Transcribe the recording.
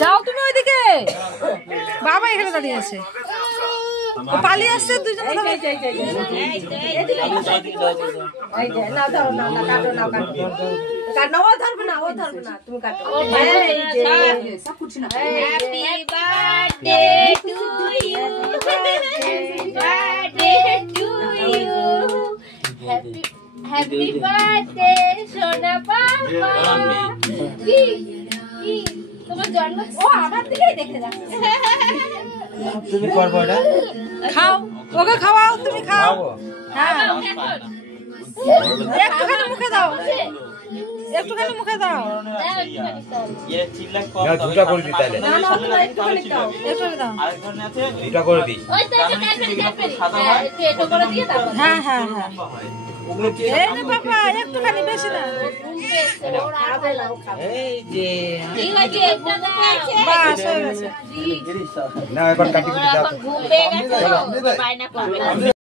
যাও তুমি ওইদিকে, বাবা এখানে দাঁড়িয়ে আছে, পালিয়ে আসছে দুজন। Happy birthday, Shona Papa. তোমার জন্ম ও আমার দিকেই দেখে যাচ্ছে। তুমি করবো না? খাও, ওকে খাওয়াও, তুমি খাও। হ্যাঁ, একটুখানি মুখে দাও, একটুখানি মুখে দাও। দুটা করে দিই তাহলে, দুটা করে দিই। হ্যাঁ হ্যাঁ হ্যাঁ, এই নে বাবা, একটুখানি, বেশি না। বাস হয়ে গেছে। না এবার কাটি ঘুম পেয়ে গেছে।